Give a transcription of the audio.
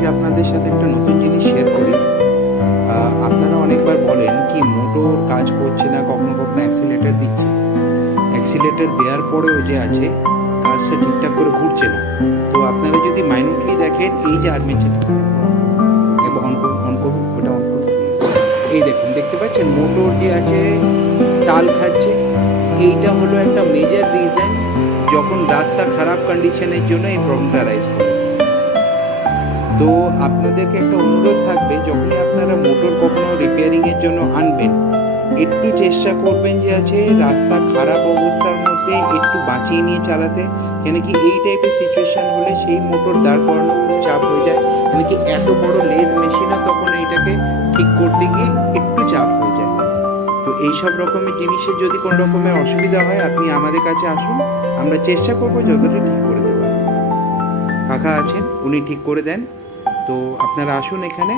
আজকে আপনাদের সাথে একটা নতুন জিনিস শেয়ার করি। আপনারা অনেকবার বলেন কি মোটর কাজ করছে না, কখনো কখনো অ্যাক্সিলেটার দিচ্ছে, অ্যাক্সিলেটার দেওয়ার পরেও যে আছে কাজটা ঠিকঠাক করে ঘুরছে না। তো আপনারা যদি মাইনুটলি দেখেন, এই যে আর্মেচারটা একবার অন করুন, ওটা অন করুন। এই দেখুন, দেখতে পাচ্ছেন মোটর যে আছে টাল খাচ্ছে। এইটা হলো একটা মেজর রিজন যখন রাস্তা খারাপ কন্ডিশনের জন্য এই প্রবলেমটা রাইজ করে। তো আপনাদেরকে একটা অনুরোধ থাকবে, যখনই আপনারা মোটর কখনো রিপেয়ারিংয়ের জন্য আনবেন, একটু চেষ্টা করবেন যে আছে রাস্তা খারাপ অবস্থার মধ্যে একটু বাঁচিয়ে নিয়ে চালাতে। কেন কি এই টাইপের সিচুয়েশান হলে সেই মোটর দাঁড় করানো খুব চাপ হয়ে যায়। কেন কি এত বড় লেদ মেশিনও তখন এইটাকে ঠিক করতে গিয়ে একটু চাপ হয়ে যায়। তো এইসব রকমের জিনিসের যদি কোনো রকমের অসুবিধা হয়, আপনি আমাদের কাছে আসুন, আমরা চেষ্টা করবো যতটা ঠিক করে দেওয়ার। কাকা আছেন, উনি ঠিক করে দেন। তো আপনারা আসুন এখানে।